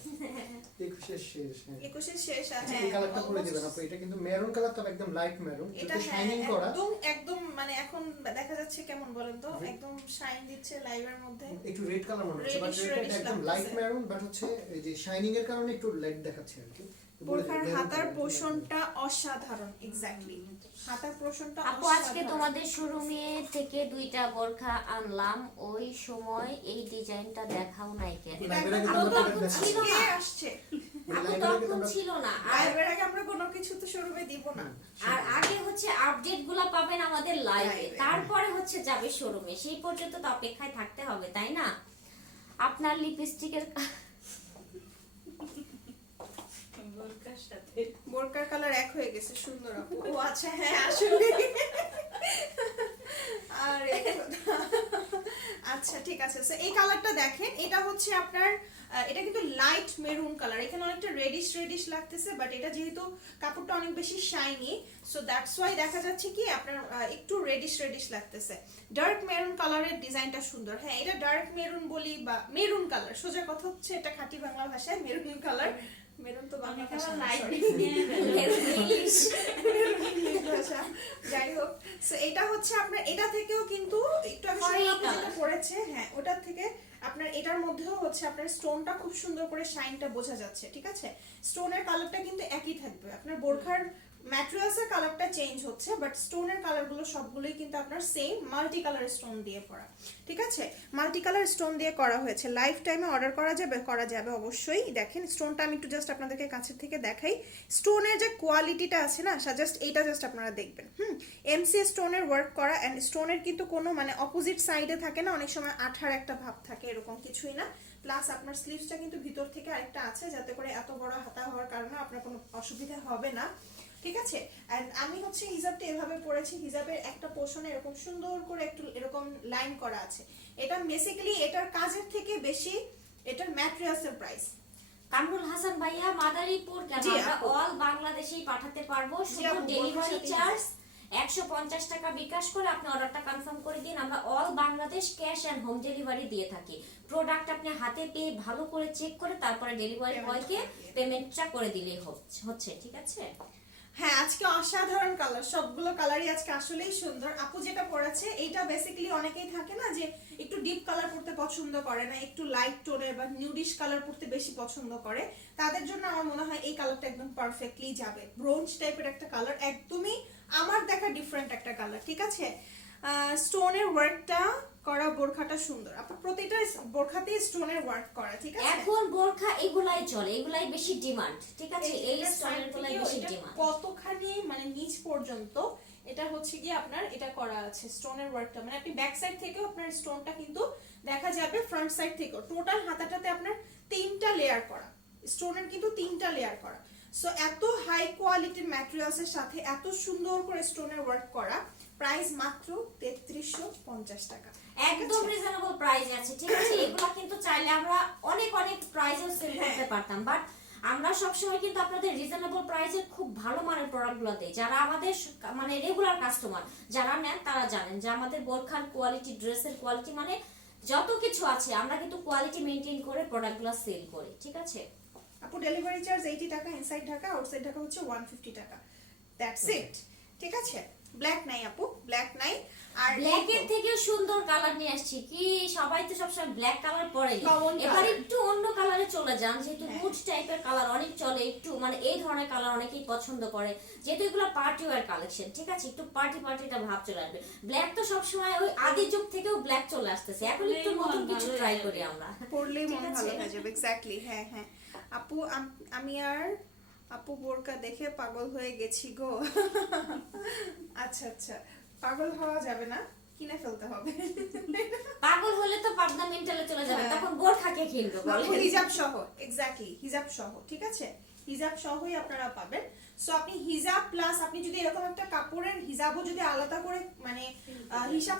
21 শেষ, হ্যাঁ 21 শেষ। আচ্ছা, এই কালারটা পরে দিবেন আপু, এটা কিন্তু মেরুন কালার, তবে একদম লাইট মেরুন, এটা একটু শাইনিং করা, একদম একদম মানে এখন দেখা যাচ্ছে কেমন বলেন তো, একদম শাইন দিচ্ছে লাইভের মধ্যে। একটু রেড কালার মনে হচ্ছে, বাট Reddish এটা একদম লাগতেছে। লাইট মেরুন, বাট হচ্ছে এই যে শাইনিং এর কারণে একটু লাইট দেখাচ্ছে আর কি। বোরখার হাতার পোষণটা অসাধারণ, এক্স্যাক্টলি হাতার পোষণটা আপু আজকে তোমাদের শোরুমে থেকে দুইটা বোরখা আনলাম, ওই সময় এই ডিজাইনটা দেখাও নাই কেন? ছিল না আসছে আপু তখন ছিল না। আর লাইভের আগে আমরা কোনো কিছু তো শোরুমে দিব না। আর আগে হচ্ছে আপডেট গুলা পাবেন আমাদের লাইভে, তারপরে হচ্ছে যাবে শোরুমে, সেই পর্যন্ত তো অপেক্ষায় থাকতে হবে, তাই না? আপনার লিপস্টিকের বোরকার সাথে বোরকার কালার এক হয়ে গেছে, সুন্দর আপু। ও আচ্ছা হ্যাঁ আসলে আরে আচ্ছা ঠিক আছে। সো এই কালারটা দেখেন, এটা হচ্ছে আপনার এটা কিন্তু লাইট মেরুন কালার, এখানে অনেকটা রেডিশ রেডিশ লাগতেছে, বাট এটা যেহেতু কাপড়টা অনেক বেশি শাইনি, সো দ্যাটস ওয়াই দেখা যাচ্ছে কি আপনার একটু রেডিশ রেডিশ লাগতেছে। ডার্ক মেরুন কালারের ডিজাইনটা সুন্দর। হ্যাঁ এটা ডার্ক মেরুন বলি বা মেরুন কালার, সোজা কথা হচ্ছে এটা খাঁটি বাংলা ভাষায় মেরুন কালার। মেরুন তো বাংলা ভাষা না, sorry। যাই হোক, সো এটা হচ্ছে আপনার এটা থেকেও কিন্তু একটু আগে খয়েরি আপু যেটা colour। পড়েছে, হ্যাঁ ওটার থেকে আপনার এটার মধ্যেও হচ্ছে আপনার স্টোনটা খুব সুন্দর করে শাইনটা বোঝা যাচ্ছে, ঠিক আছে। স্টোনের কালারটা কিন্তু একই থাকবে, আপনার বোরখার ম্যাটেরিয়ালসের কালারটা চেঞ্জ হচ্ছে, বাট স্টোনের কালারগুলো সবগুলোই কিন্তু আপনার সেম মাল্টি কালার স্টোন দিয়ে করা, ঠিক আছে। মাল্টি কালার স্টোন দিয়ে করা হয়েছে। লাইফ টাইমে অর্ডার করা যাবে অবশ্যই। দেখেন স্টোনটা আমি একটু জাস্ট আপনাদেরকে কাছে থেকে দেখাই, স্টোনের যে কোয়ালিটিটা আছে না, জাস্ট এইটা জাস্ট আপনারা দেখবেন। এমসি স্টোনের ওয়ার্ক করা, অ্যান্ড স্টোনের কিন্তু কোনো মানে অপোজিট সাইডে থাকে না, অনেক সময় আঠার একটা ভাব থাকে, এরকম কিছুই না। প্লাস আপনার স্লিভসটা কিন্তু ভিতর থেকে আরেকটা আছে, যাতে করে এত বড় হাতা হওয়ার কারণে আপনার কোনো অসুবিধা হবে না, ঠিক আছে। এন্ড আমি হচ্ছে হিজাবটা এভাবে পরেছি, হিজাবের একটা পোর্শনে এরকম সুন্দর করে একটু এরকম লাইন করা আছে। এটা বেসিক্যালি এটার কাজের থেকে বেশি এটার ম্যাটেরিয়ালসের প্রাইস। কামরুল হাসান ভাইয়া মাদারীপুর কেন? জি, আমরা আপু। অল বাংলাদেশেই পাঠাতে পারবো, শুধু আপু, ডেলিভারি বলতে চার্জ 150 টাকা বিকাশ করে আপনি অর্ডারটা কনফার্ম করে দিন। আমরা all Bangladesh cash and home delivery দিয়ে থাকি। প্রোডাক্ট আপনি হাতে পেয়ে ভালো করে চেক করে তারপরে ডেলিভারি বয়কে পেমেন্টটা করে দিলেই হচ্ছে, ঠিক আছে? হ্যাঁ, আজকে অসাধারণ কালার, সবগুলো কালারই আজকে আসলেই সুন্দর। আপু যেটা পরেছে এইটা বেসিক্যালি অনেকেই থাকে না যে একটু ডিপ কালার পরতে পছন্দ করে না, একটু লাইট টোনের বা নিউডিশ কালার পরতে বেশি পছন্দ করে, তাদের জন্য আমার মনে হয় এই কালারটা একদম পারফেক্টলি যাবে। ব্রোঞ্জ টাইপের একটা কালার, একদমই আমার দেখা ডিফারেন্ট একটা কালার, ঠিক আছে? স্টোনের ওয়ার্কটা করা বোরখাটা সুন্দর। আপু প্রতিটা বোরখাতেই স্টোনের ওয়ার্ক করা, ঠিক আছে? এখন বোরখা এগুলাই চলে, এগুলাই বেশি ডিমান্ড, ঠিক আছে? এই এটার স্টাইলের side গুলাই থেকেও বেশি এটা ডিমান্ড। কতখানি মানে নিচ পর্যন্ত এটা হচ্ছে কি আপনার এটা করা আছে স্টোনের ওয়ার্কটা, মানে আপনি ব্যাক সাইড থেকেও আপনার স্টোনটা কিন্তু দেখা যাবে, ফ্রন্ট সাইড থেকেও। টোটাল হাতাটাতে আপনার 3টা লেয়ার করা স্টোনের, কিন্তু 3টা লেয়ার করা। সো এত হাই কোয়ালিটির ম্যাটেরিয়ালস এর সাথে এত সুন্দর করে স্টোনের ওয়ার্ক করা, প্রাইস মাত্র 3350 টাকা। একদম রিজনেবল প্রাইস আছে, ঠিক আছে? এগুলা কিন্তু চাইলে আমরা অনেক অনেক প্রাইসেও সেল করতে পারতাম, বাট আমরা সবসময় কিন্তু আপনাদের রিজনেবল প্রাইসে খুব ভালো মানের প্রোডাক্টগুলো দেই। যারা আমাদের মানে রেগুলার কাস্টমার যারা নেন তারা জানেন যে আমাদের বোরখার কোয়ালিটি, ড্রেসের কোয়ালিটি, মানে যত কিছু আছে আমরা কিন্তু কোয়ালিটি মেনটেন করে প্রোডাক্টগুলো সেল করি, ঠিক আছে? আপু ডেলিভারি চার্জ 80 টাকা, ইনসাইড ঢাকা, আউটসাইড ঢাকা হচ্ছে 150 টাকা। দ্যাটস ইট, ঠিক আছে? ব্ল্যাক নাই আপু, ব্ল্যাক নাই। আর ব্ল্যাক এর থেকে সুন্দর কালার নিয়ে আসছি। কি সবাই তো সবসময় ব্ল্যাক কালার পরে, Common এবার color. একটু অন্য কালারে চলে যান, যেহেতু মুড টাইপের কালার অনেক চলে, একটু মানে এই ধরনের কালার অনেকেই পছন্দ করে, যেহেতু এগুলো পার্টি ওয়্যার কালেকশন, ঠিক আছে? একটু পার্টিটা ভাব চলে আসবে। ব্ল্যাক তো সবসময় ওই আদি যুগ থেকেও ব্ল্যাক চলে আসতেছে, এখন একটু নতুন কিছু ট্রাই করি আমরা। পড়লেই ঠিক মন আছে? ভালো হয়ে যাবে। এক্স্যাক্টলি, হ্যাঁ হ্যাঁ। আপু আমি আর আপু বোরকা দেখে পাগল হয়ে গেছি গো। আচ্ছা আচ্ছা, পাগল হওয়া যাবে না, কিনে ফেলতে হবে। পাগল হলে তো পাবনা মেন্টালে চলে যাবে, হ্যাঁ। তখন বোরখাকে কিনবে আপু বলে। হিজাব সহ, এক্স্যাক্টলি হিজাব সহ, ঠিক আছে? হিজাব সহই আপনারা পাবেন। সো আপনি হিজাব প্লাস আপনি যদি এরকম একটা কাপড়ের হিজাবও যদি আলাদা করে মানে হিসাব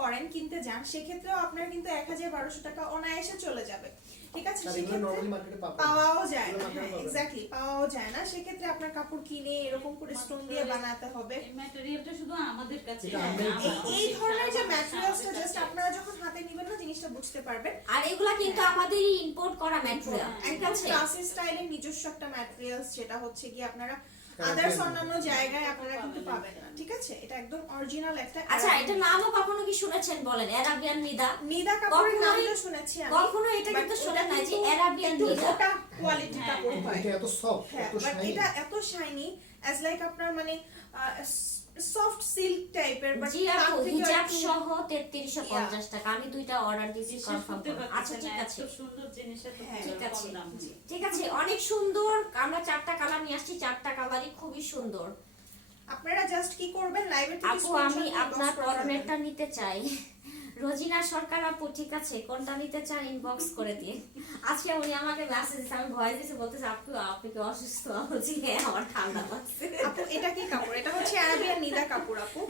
করেন কিনতে যান, সেক্ষেত্রেও আপনার কিন্তু 1000-1200 টাকা অনায়াসে চলে যাবে, ঠিক আছে? আর এগুলো সেক্ষেত্রে নরমালি মার্কেটে পাবেন না। পাওয়াও যায় এগুলো না, market এ হ্যাঁ পাবেন না। এক্স্যাক্টলি পাওয়াও যায় না। সেক্ষেত্রে আপনার কাপড় কিনে এরকম করে স্টোন দিয়ে বানাতে হবে। এই ম্যাটেরিয়ালটা শুধু আমাদের কাছে এটা না, আমরাই আমাদের এই ধরনের যে সারা ম্যাটেরিয়ালসটা বাংলাদেশে জাস্ট আপনারা যখন হাতে নেবেন না, জিনিসটা বুঝতে পারবেন। আর এগুলা কিন্তু আমাদেরই ইম্পোর্ট করা ম্যাটেরিয়াল, ঠিক একদম আছে? ক্লাসি স্টাইলের নিজস্ব একটা ম্যাটেরিয়ালস, যেটা হচ্ছে কি আপনারা আদার্স অন্যান্য জায়গায় আপনারা কিন্তু পাবেন না, ঠিক আছে? এটা একদম অরিজিনাল একটা। আচ্ছা, এটা নামও কখনো কি শুনেছেন বলেন? অ্যারাবিয়ান নিদা। নিদা কাপড়ের কখনোই- নামটা শুনেছি আমি, কখনো এটা but কিন্তু ওটা শোনেন না যে কিন্তু অ্যারাবিয়ান একটু নিদা। মোটা কোয়ালিটির হ্যাঁ, কাপড় হয়। এটা এত সফট, হ্যাঁ, এত বাট শাইনি। এটা এত শাইনি অ্যাজ লাইক আপনার মানে সফট সিল্ক টাইপের, বাট জি আপু, হিজাব সহ 3350 টাকা। আমি দুইটা অর্ডার দিয়েছি, বিশ্বাস কনফার্ম করতে করুন। পারতেছি আচ্ছা, না, ঠিক এত আছে, সুন্দর জিনিস এত হ্যাঁ, ঠিক আছে। কম দাম। ঠিক আছে, অনেক সুন্দর। আমরা 4টা কালার নিয়ে আসছি, 4টা কালারই খুবই সুন্দর। আপনারা জাস্ট কি করবেন, লাইভে থেকে আপু আমি আপনার পরনেরটা নিতে চাই। রোজিনা সরকার আপু, ঠিক আছে, কোনটা নিতে চান ইনবক্স করে দিয়ে। আজকে উনি আমাকে মেসেজ দিয়েছে, আমি ভয়েস দিয়েছি, বলতেছে আপু আপনি কি অসুস্থ? আমি বলছি হ্যাঁ, আমার ঠান্ডা লাগছে। আপু এটা কি কাপড়? এটা হচ্ছে আরাবিয়ান নিদা কাপড় আপু।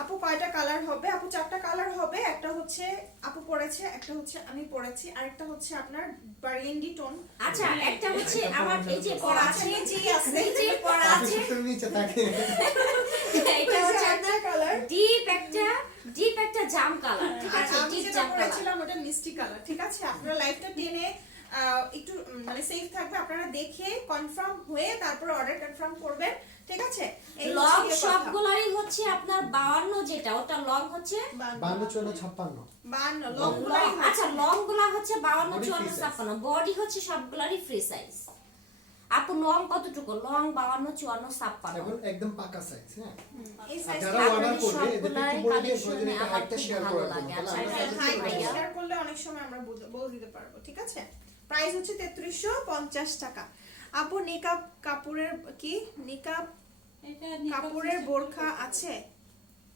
আপু কয়টা কালার হবে? আপু 4টা কালার হবে। একটা হচ্ছে আপু পরেছে, একটা হচ্ছে আমি পরেছি, আর একটা হচ্ছে আপনার বার্গেন্ডি টোন। আচ্ছা, একটা হচ্ছে আমার এই যে পড়া আছে, জি আছে, এই যে পড়া আপনি আছে, সুতোর নিচে থাকে। এটা হচ্ছে একটা কালার। ডিপ একটা জাম কালার, ঠিক আর আছে? আমি ডিপ যেটা জাম কালার। পরেছিলাম ওটা মিষ্টি কালার, ঠিক আছে? আপনারা লাইভটা টেনে একটু মানে সেফ থাকবে, আপনারা দেখে কনফার্ম হয়ে তারপর অর্ডার কনফার্ম করবেন, ঠিক আছে? এই লং হচ্ছে গিয়ে কথা। সবগুলোরই হচ্ছে আপনার 52, যেটা ওটা লং হচ্ছে 52, 54, 52 লং গুলাই লং। আচ্ছা, লং গুলা হচ্ছে 52, Body 54, free size। 56। বডি হচ্ছে সবগুলারই ফ্রি সাইজ। আপু লং কতটুকু? লং 52, 54, 56। এখন একদম পাকা সাইজ, হ্যাঁ। এই আর সাইজ যারা আপনাদের অর্ডার করবে এদেরকে সবগুলাই একটু বলে দিয়ে collection প্রয়োজনে একটা আমার হাইটটা খুব শেয়ার ভালো করার লাগে। জন্য। আচ্ছা, তাহলে এটা আমরা হচ্ছে বুঝতে ভাইয়া। পারবো। শেয়ার করলে অনেক সময় আমরা বলে দিতে পারবো, ঠিক আছে? প্রাইস হচ্ছে 3350 টাকা। আপু নিকাব কাপড়ের কি নিকাব এটা কাপড়ের বোরখা আছে?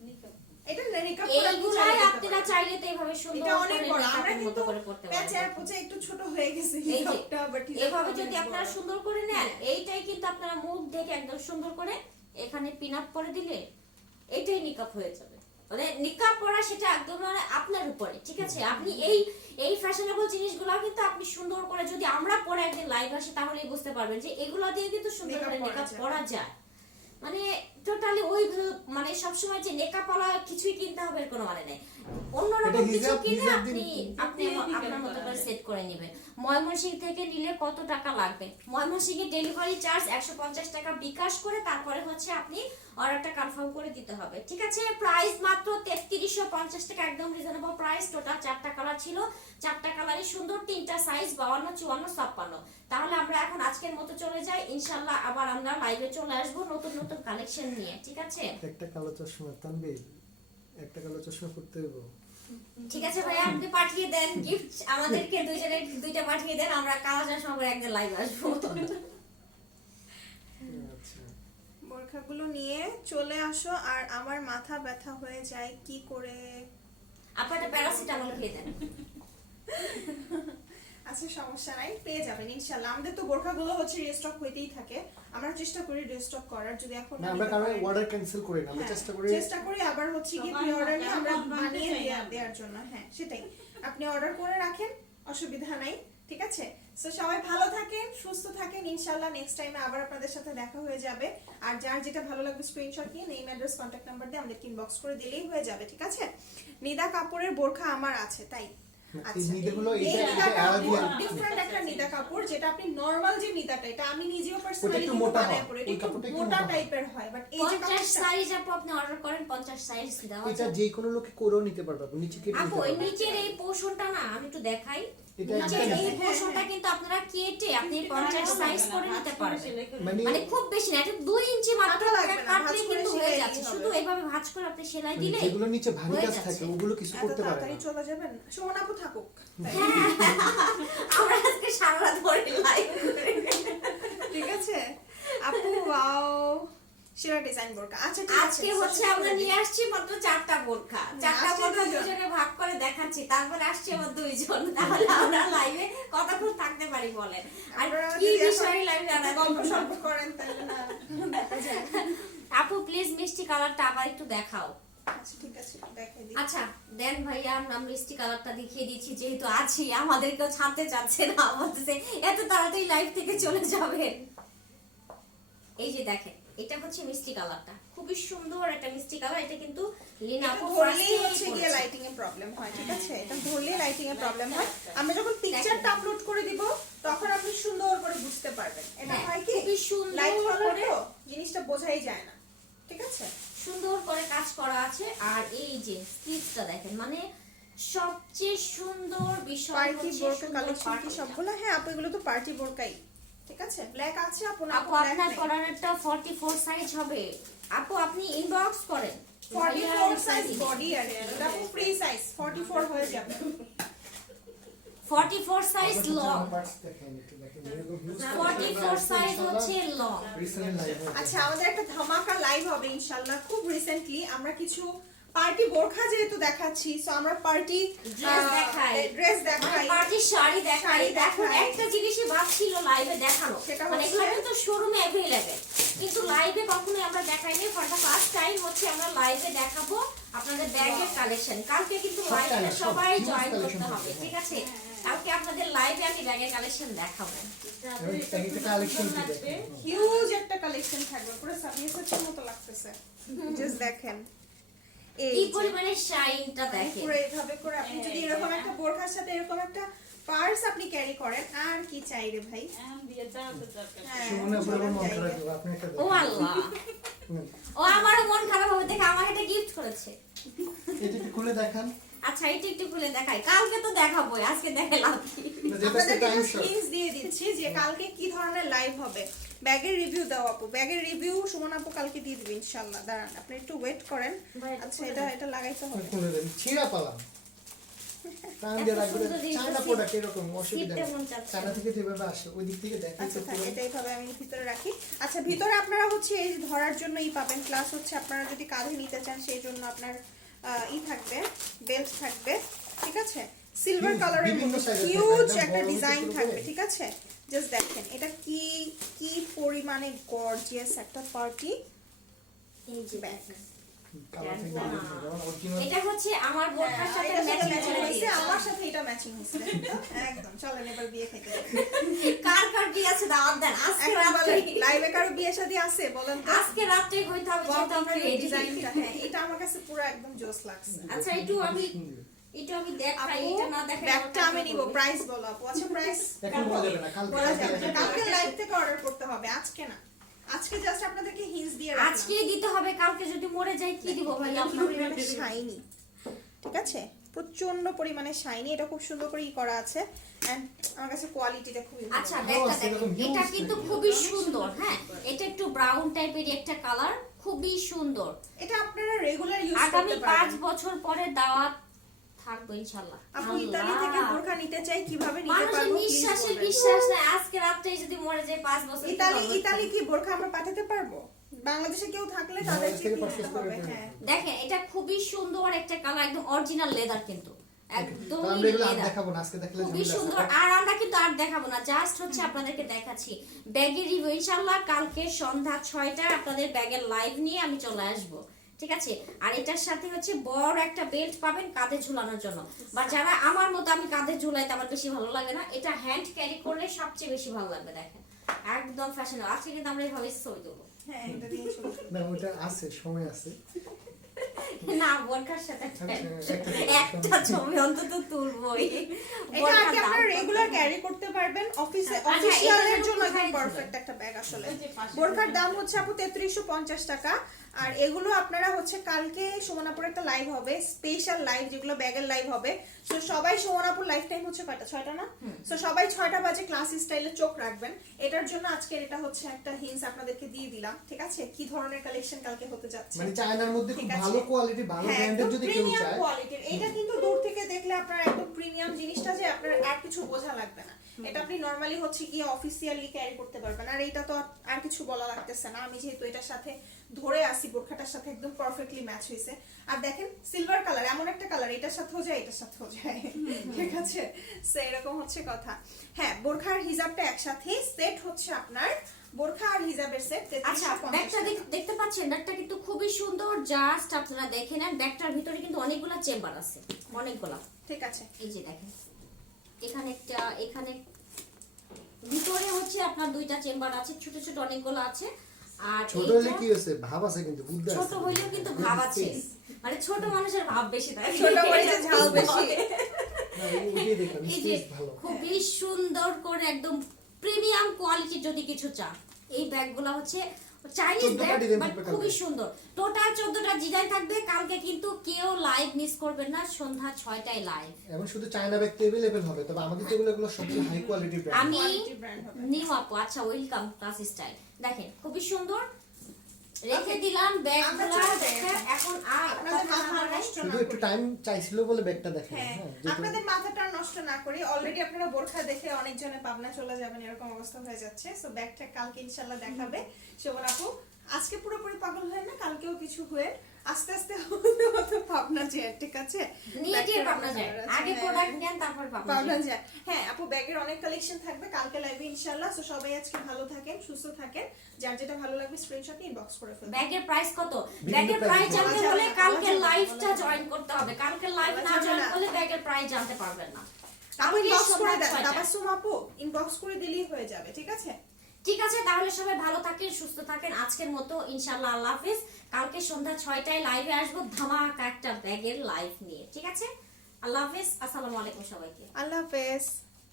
নিকাব। এটা নিকাব পরা আপনি এইগুলাই চাইলে দিতে আপনারা পারেন। চাইলে তো এইভাবে সুন্দর এটা অনেক করে বড়, আমরা মেকআপের মতো কিন্তু করে করতে প্যাচে পারবেন। পুচে একটু ছোট হয়ে গেছে এই যে, হিজাবটা, বাট এভাবে যদি আপনারা সুন্দর করে নেন, এইটাই কিন্তু আপনারা মুখ দেখে একদম সুন্দর করে এখানে পিন আপ করে দিলে এইটাই নিকাপ হয়ে যাবে। মানে নিকাপ পরা সেটা একদম মানে আপনার উপরে, ঠিক আছে? আপনি এই ফ্যাশনেবল জিনিসগুলো কিন্তু আপনি সুন্দর করে যদি আমরা পরে একদিন লাইভ আসে, তাহলেই বুঝতে পারবেন যে এগুলো দিয়ে কিন্তু সুন্দর Makeup করে করা নিকাপ যায়। পরা যায়। মানে টোটালি ওই মানে সবসময় যে নেকাপ ওয়ালা কিছুই কিনতে হবে এর কোনো মানে নেই। অন্যরকম এটা কিছু হিজাব- কিনে হিজাব আপনি দিন। আপনি আপনার মতো করে সেট করে নেবেন। ময়মনসিংহ থেকে নিলে কত টাকা লাগবে? ময়মনসিংহে ডেলিভারি চার্জ 150 টাকা বিকাশ করে তারপরে হচ্ছে আপনি অর্ডারটা কনফার্ম করে দিতে হবে, ঠিক আছে? প্রাইস মাত্র 3350 টাকা, একদম রিজনেবল প্রাইস। টোটাল 4টা কালার ছিল, 4টা কালারই সুন্দর, 3টা সাইজ 52, 54, 56। তাহলে আমরা এখন আজকের মতো চলে যাই, ইনশাআল্লাহ আবার আমরা লাইভে চলে আসবো নতুন নতুন কালেকশন নিয়ে, ঠিক আছে? একটা কালো চশমা তানবীর, একটা কালো চশমা পড়তে হইব। ঠিক আছে ভাইয়া, আপনি পাঠিয়ে দেন গিফট আমাদেরকে, দুইজনের দুইটা পাঠিয়ে দেন, আমরা কালা চশমা করে একদিন লাইভ আসবো। আচ্ছা, বোরখাগুলো নিয়ে চলে আসো। আর আমার মাথা ব্যথা হয়ে যায় কি করে? আপনারা প্যারাসিটামল খেয়ে দেন। আচ্ছা সমস্যা নাই, পেয়ে যাবেন ইনশাআল্লাহ। আমাদের তো বোরখাগুলো হচ্ছে রিস্টক হইতেই থাকে, আমরা চেষ্টা করি রিস্টক করার। যদি এখন না আমরা কারণ অর্ডার ক্যান্সেল করি না, আমরা চেষ্টা করি চেষ্টা করি আবার হচ্ছে কি সবার প্রি অর্ডার নিয়ে আমরা বানাতে বানিয়ে চাই না। দেওয়ার জন্য। হ্যাঁ সেটাই, আপনি অর্ডার করে রাখেন, অসুবিধা নাই, ঠিক আছে? সো সবাই ভালো থাকেন, সুস্থ থাকেন, ইনশাআল্লাহ নেক্সট টাইমে আবার আপনাদের সাথে দেখা হয়ে যাবে। আর যার যেটা ভালো লাগবে স্ক্রিনশট নিয়ে নেম অ্যাড্রেস কন্ট্যাক্ট নাম্বার দিয়ে আমাদেরকে ইনবক্স করে দিলেই হয়ে যাবে, ঠিক আছে? নিদা কাপড়ের বোরখা আমার আছে, তাই এই নিদেগুলো এই এটা নিদা এটা কাপড় আরাবিয়ান ডিফারেন্ট একটা নিদা কাপড়, যেটা আপনি নরমাল যে নিদাটা, এটা আমি নিজেও ওটা পার্সোনালি একটু মোটা বানাই হয়, পরে, ওই এটা একটু কাপড়টা একটু মোটা মোটা হয়। টাইপের হয়, বাট এই যে 50 কাপড়টা সাইজ আপনি অর্ডার করেন, 50 সাইজ দেওয়া এটা যায়। যে কোনো লোকে করেও নিতে পারবে, আপনি নিচে কেটে আপু নিতে এই পারবেন। নিচের এই পোর্শনটা না আমি একটু দেখাই, এটা নিচের একটা এই পোর্শনটা কিন্তু আপনারা কেটে আপনি 50 সাইজ করে নিতে পারবেন। মানে মানে খুব বেশি না, এটা 2 ইঞ্চি মাত্র কাটা লাগবে না, কাটলে ভাঁজ করে কিন্তু হয়ে সেলাই যাচ্ছে। দিলেই শুধু হবে। এইভাবে ভাঁজ করে আপনি সেলাই দিলে যেগুলো নিচে ভারী হয়ে কাজ যাচ্ছে। থাকে ওগুলো কিছু এত করতে পারে তাড়াতাড়ি না। চলে যাবেন? সুমন আপু থাকুক, তাই। আমরা আজকে সারা রাত ধরে লাইভ ঠিক আছে আপু, ওয়াও সেরা ডিজাইন বোরকা। আচ্ছা ঠিক আছে, আজকে হচ্ছে আমরা নিয়ে আসছি মাত্র 4টা বোরখা, 4টা আজকে বোরখা দুইজন। দুজনে ভাগ করে দেখাচ্ছি, তারপরে আসছে আমার দুইজন। তাহলে আমরা লাইভে কতক্ষণ থাকতে পারি বলেন? আর আপনারা কি যদি বিষয়ে লাইভ এখন গল্প সল্প করেন তাহলে না দেখা যায়। আপু প্লিজ মিষ্টি কালারটা আবার একটু দেখাও। আচ্ছা ঠিক আছে, দেখাই দিই। আচ্ছা দেন ভাইয়া, আমরা মিষ্টি কালারটা দেখিয়ে দিচ্ছি, যেহেতু আছি আমাদেরকেও ছাড়তে চাচ্ছে না, বলতেছে এত তাড়াতাড়ি লাইভ থেকে চলে যাবেন। এই যে দেখেন, এটা হচ্ছে মিষ্টি কালারটা, খুবই সুন্দর একটা মিষ্টি কালার। এটা কিন্তু লিনা এটা আপু ধরলেই ফার্স্টে হচ্ছে গিয়ে লাইটিং এর প্রবলেম হয়, ঠিক আছে? এটা ধরলেই লাইটিং এর প্রবলেম হয়। আমরা যখন পিকচারটা আপলোড করে দিব তখন আপনি সুন্দর করে বুঝতে পারবেন। এটা হ্যাঁ, হয় কি খুবই সুন্দর লাইট কালার করে- তো জিনিসটা বোঝাই যায় না, ঠিক আছে? সুন্দর করে কাজ করা আছে। আর এই যে স্লিভসটা দেখেন, মানে সবচেয়ে সুন্দর বিষয় পার্টি হচ্ছে বোরকা সুন্দর কালেকশন কি পার্টিটা। সবগুলো? হ্যাঁ আপু এগুলো তো পার্টি বোরকাই, ঠিক আছে? ব্ল্যাক আছে আপু, না আপু ব্ল্যাক আপনার নেই। কলারটা 44 সাইজ হবে। আপু আপনি ইনবক্স করেন, 44 সাইজ বডি আর এটা আপু ফ্রি সাইজ 44 হয়ে যাবে। 44 সাইজ লং, পার্টস দেখেন একটু দেখেন, এরকম huge 44 সাইজ হচ্ছে লং। recent live হয়েছে। আচ্ছা আমাদের একটা ধামাকা লাইভ হবে ইনশাআল্লাহ খুব রিসেন্টলি। আমরা কিছু পার্টি বোরখা যেহেতু দেখাচ্ছি, সো আমরা পার্টি ড্রেস দেখাই, ড্রেস মানে দেখাই। পার্টির শাড়ি দেখাই। শাড়ি দেখুন দেখাই। একটা জিনিসই বাদ ছিল লাইভে দেখানো, সেটা মানে হচ্ছে- এগুলো কিন্তু শোরুমে अवेलेबल, কিন্তু লাইভে কখনোই আমরা দেখাইনি। ফর দ্য ফার্স্ট টাইম হচ্ছে আমরা লাইভে দেখাবো আপনাদের ব্যাগের কালেকশন। কালকে কিন্তু সব লাইভে collection, সবাই huge জয়েন collection করতে হবে, থাকবে। ঠিক আছে? কালকে আপনাদের লাইভে আমি ব্যাগের কালেকশন দেখাবো। এবং এটা কালেকশন কি দেখেন। হিউজ একটা কালেকশন থাকবে, পুরো সাবমিসের মতো লাগতেছে। জাস্ট দেখেন এই কি যে, পরিমাণে শাইনটা দেখেন। পুরো এইভাবে করে আপনি যদি এরকম একটা বোরখার সাথে এরকম একটা পার্স আপনি ক্যারি করেন, আর কি চাই রে ভাই? হ্যাঁ, সুমনা পুরো মন জায়গা। খারাপ হবে, আপনি একটা ও দেখেন। আল্লাহ, হুম। ও আমারও মন খারাপ হবে দেখে, আমার এটা গিফট করেছে। এটা একটু খুলে দেখান। আচ্ছা এটা একটু খুলে দেখাই, কালকে তো দেখাবোই, আজকে দেখালাম কি? যেটা আপনাদেরকে টাইম just hints দিয়ে দিচ্ছি যে কালকে কি ধরনের লাইভ হবে। ব্যাগের রিভিউ দাও আপু, ব্যাগের রিভিউ সুমন আপু কালকে দিয়ে দিবে ইনশাআল্লাহ। দাঁড়ান আপনি একটু ওয়েট করেন। ভাই, এটা আচ্ছা খুলে এটা দেন। এটা লাগাইতে হবে। খুলে দেন, ছিঁড়া পালাম। টান দিয়ে এত রাখবেন, সুন্দর জিনিস চায়না তো প্রোডাক্ট এরকম অসুবিধা শীতে নেই। মন চাচ্ছে। চায়না থেকে যেভাবে আসে ওই দিক থেকে দেখেন আচ্ছা তো থাক, পুরো। এটা এইভাবে আমি ভিতরে রাখি। আচ্ছা ভিতরে আপনারা হচ্ছে এই ধরার জন্য ই পাবেন, প্লাস হচ্ছে আপনারা যদি কাঁধে নিতে চান সেই জন্য আপনার ই থাকবে, বেল্ট থাকবে, ঠিক আছে? সিলভার Huge, কালারের বিভিন্ন মধ্যে size এর হিউজ থাকবে, একটা একদম বড় ডিজাইন নিতে থাকবে, পারবে। ঠিক আছে? জাস্ট দেখেন এটা কি কি পরিমাণে গর্জিয়াস একটা পার্টি এই যে ব্যাগ। কালার থেকে দেখেন, যেমন original এটা হচ্ছে আমার বোরখার সাথে এটার সাথে ম্যাচিং matching করে হয়েছে, দিয়েছে। আমার সাথে এটা ম্যাচিং হয়েছে। একদম চলেন এবার বিয়ে খেতে যাই। কার কার বিয়ে কাছে দাওয়াত দেন আজকে এখন রাতে বলেন, লাইভে কারো বিয়ে শাদী আছে বলেন তো? আজকে রাতে হইতে হবে Wow, যেহেতু আমরা এই রেডি ডিজাইনটা, হ্যাঁ, এটা আমার কাছে পুরো একদম জোস লাগছে। আচ্ছা একটু আমি দেখাই, আপু, এটা না দেখাই ব্যাগটা আমি নিব, প্রাইস বলো আপু। আচ্ছা, প্রাইস এখন বলা যাবে না, কালকে বলা যাবে না। কালকে কালকে লাইভ থেকে অর্ডার করতে হবে, আজকে না। আজকে জাস্ট আপনাদেরকে হিন্টস দিয়ে রাখলাম। আজকে দিতে হবে, কালকে যদি মরে যায় কি দিব ভাই আপনাকে? শাইনি, ঠিক আছে, প্রচন্ড পরিমাণে শাইনি। এটা খুব সুন্দর করে করা আছে এন্ড আমার কাছে কোয়ালিটিটা খুবই ভালো। আচ্ছা ব্যাগটা দেখেন, এটা কিন্তু খুবই সুন্দর। হ্যাঁ, এটা একটু ব্রাউন টাইপের একটা কালার, খুবই সুন্দর। এটা আপনারা রেগুলার ইউজ আগামী করতে 5 পারবেন। বছর পরে দাওয়াত থাকবে ইনশাআল্লাহ। আপু ইতালি থেকে বোরকা নিতে চাই, কিভাবে নিতে মানুষের পারবো প্লিজ নিঃশ্বাসের বলবেন। বিশ্বাস নাই, আজকে রাতে যদি মরে যায় 5 বছর ইতালি কি বোরকা আমরা পাঠাতে পারবো? বাংলাদেশে কেউ থাকলে তাদেরকে থেকে কি purchase নিতে করে হবে? নেবেন। হ্যাঁ, দেখেন এটা খুবই সুন্দর একটা কালার, একদম অরিজিনাল লেদার কিন্তু তো একদমই আমরা এগুলো আর লেদার, দেখাবো না, আজকে দেখলে খুবই ঝামেলা সুন্দর। আছে। আর আমরা কিন্তু আর দেখাবো না, জাস্ট হচ্ছে আপনাদেরকে দেখাচ্ছি ব্যাগের রিভিউ। ইনশাআল্লাহ কালকে সন্ধ্যা 6টায় আপনাদের ব্যাগের লাইভ নিয়ে আমি চলে আসব, ঠিক আছে? আর এটার সাথে হচ্ছে বড় একটা বেল্ট পাবেন কাঁধে ঝুলানোর জন্য, বা যারা আমার মতো আমি কাঁধে ঝুলাইতে আমার বেশি ভালো লাগে না, এটা হ্যান্ড ক্যারি করলে সবচেয়ে বেশি ভালো লাগবে। দেখেন একদম ফ্যাশনেবল। আজকে কিন্তু আমরা এইভাবে ছবি দেবো হ্যাঁ, এটা দিয়ে ছবি তুলবো। না ওটা আছে, সময় আছে। না, বোরকার সাথে আচ্ছা, একটা ছবি অন্তত তুলবই। এটা আর কি আপনারা রেগুলার ক্যারি করতে পারবেন অফিসে, আচ্ছা, অফিশিয়ালের এটা জন্য কোথায় একদম ছিল? পারফেক্ট একটা ব্যাগ আসলে। ওই যে পাশে বোরকার দাম হচ্ছে আপু 3350 টাকা। আর এগুলো আপনারা হচ্ছে কালকে সুমনাপুর একটা লাইভ হবে, স্পেশাল লাইভ, যেগুলো ব্যাগের লাইভ হবে। তো সবাই সুমনাপুর লাইভ টাইম হচ্ছে কয়টা? 6টা না? তো সবাই 6টা বাজে ক্লাসি স্টাইলে চোখ রাখবেন। এটার জন্য আজকের এটা হচ্ছে একটা হিন্টস আপনাদেরকে দিয়ে দিলাম, ঠিক আছে, কি ধরনের কালেকশন কালকে হতে যাচ্ছে। মানে চায়নার মধ্যে খুব ঠিক আছে। ভালো কোয়ালিটি, ভালো হ্যাঁ, ব্র্যান্ডের একদম যদি কেউ প্রিমিয়াম চায়, কোয়ালিটির। এটা কিন্তু দূর থেকে দেখলে আপনার একদম প্রিমিয়াম জিনিসটা, যে আপনার আর কিছু বোঝা লাগবে না। এটা আপনি নরমালি হচ্ছে গিয়ে অফিসিয়ালি ক্যারি করতে পারবেন। আর এটা তো আর কিছু বলা লাগতেছে না, আমি যেহেতু এটার সাথে ধরে আসি, বোরখাটার সাথে একদম পারফেক্টলি ম্যাচ হয়েছে। আর দেখেন সিলভার কালার, এমন একটা কালার, এটার সাথেও যায় এটার সাথেও যায়, ঠিক আছে? সো এরকম হচ্ছে কথা। হ্যাঁ, বোরখা আর হিজাবটা একসাথে সেট হচ্ছে আপনার, বোরখা আর হিজাবের সেট। আচ্ছা ব্যাগটা দেখতে পাচ্ছেন, ব্যাগটা কিন্তু খুবই সুন্দর, জাস্ট আপনারা দেখে নেন। ব্যাগটার ভিতরে কিন্তু অনেকগুলা চেম্বার আছে, অনেকগুলা। ঠিক আছে, এই যে দেখেন, এখানে একটা, এখানে ভিতরে হচ্ছে আপনার 2টা চেম্বার আছে, ছোট ছোট অনেকগুলো আছে। আর ছোট হলে কি হয়েছে, ভাব আছে কিন্তু, বুদ্ধি আছে। ছোট হইলেও কিন্তু ভাব আছে, মানে ছোট মানুষের ভাব বেশি থাকে, ছোট হইলে ঝাল বেশি। না, ওইটাই দেখলাম, এই যে স্পেস ভালো। খুবই সুন্দর করে একদম প্রিমিয়াম কোয়ালিটি যদি কিছু চান, এই ব্যাগগুলো হচ্ছে চাইনিজ 14টা ব্যাগ, design বাট থাকবে খুবই কালকে। সুন্দর। টোটাল 14টা ডিজাইন থাকবে কালকে, কিন্তু কেউ লাইভ মিস করবেন না, সন্ধ্যা 6টায় লাইভ। এবং শুধু চায়না ব্যাগ তো अवेलेबल হবে, তবে আমাদের যেগুলো এগুলো সবচেয়ে হাই কোয়ালিটি ব্র্যান্ড। আমি Quality brand হবে। নিউ আপু, আচ্ছা ওয়েলকাম ক্লাস স্টাইল। দেখেন খুবই সুন্দর রেখে দিলাম ব্যাগগুলো। আমরা চলে যাই দেখেন এখন আর আপনাদের কথা মাথা না বাড়াই, নষ্ট না শুধু একটু করে। টাইম চাইছিল বলে ব্যাগটা দেখেন। হ্যাঁ, হ্যাঁ, যেহেতু- আপনাদের মাথাটা নষ্ট না করি, অলরেডি আপনারা বোরখা দেখে অনেকজনে পাবনা চলে যাবেন, এরকম অবস্থা হয়ে যাচ্ছে। সো ব্যাগটা কালকে ইনশাআল্লাহ দেখাবে শোভন আপু। আজকে পুরোপুরি পাগল হয় না, কালকেও কিছু হয়ে আস্তে আস্তে হতে পাবনা যায়, ঠিক আছে? নিয়ে গিয়ে ব্যাগটার পাবনা যায়, ব্যাপার আছে, আগে হ্যাঁ। প্রোডাক্ট নেন তারপর পাবনা পাবনা যায়। যায়। হ্যাঁ আপু, ব্যাগের অনেক কালেকশন থাকবে কালকে লাইভে ইনশাআল্লাহ। সো সবাই আজকে ভালো থাকেন, সুস্থ থাকেন, যার যেটা ভালো লাগবে স্ক্রিনশট নিয়ে ইনবক্স করে ফেলবেন। ব্যাগের প্রাইস কত? বিভিন্ন ব্যাগের price প্রাইস বলা জানতে যাবে হলে না, কালকে বলা যাবে না, লাইভটা বলা যাবে জয়েন করতে হবে। কালকে লাইভ বলা না যাবে জয়েন না। করলে ব্যাগের প্রাইস জানতে পারবেন না। আপু কালকে ইনবক্স করে সন্ধ্যা দেন, 6টায়। তাবাসসুম আপু ইনবক্স করে দিলেই হয়ে যাবে, ঠিক আছে? ঠিক আছে, তাহলে সবাই ভালো থাকেন, সুস্থ থাকেন। আজকের মতো ইনশাআল্লাহ আল্লাহ হাফেজ। কালকে সন্ধ্যা 6টায় লাইভে আসবো ধামাকা একটা ব্যাগের লাইভ নিয়ে, ঠিক আছে? আল্লাহ হাফেজ, আসসালামু আলাইকুম সবাইকে। আল্লাহ হাফেজ।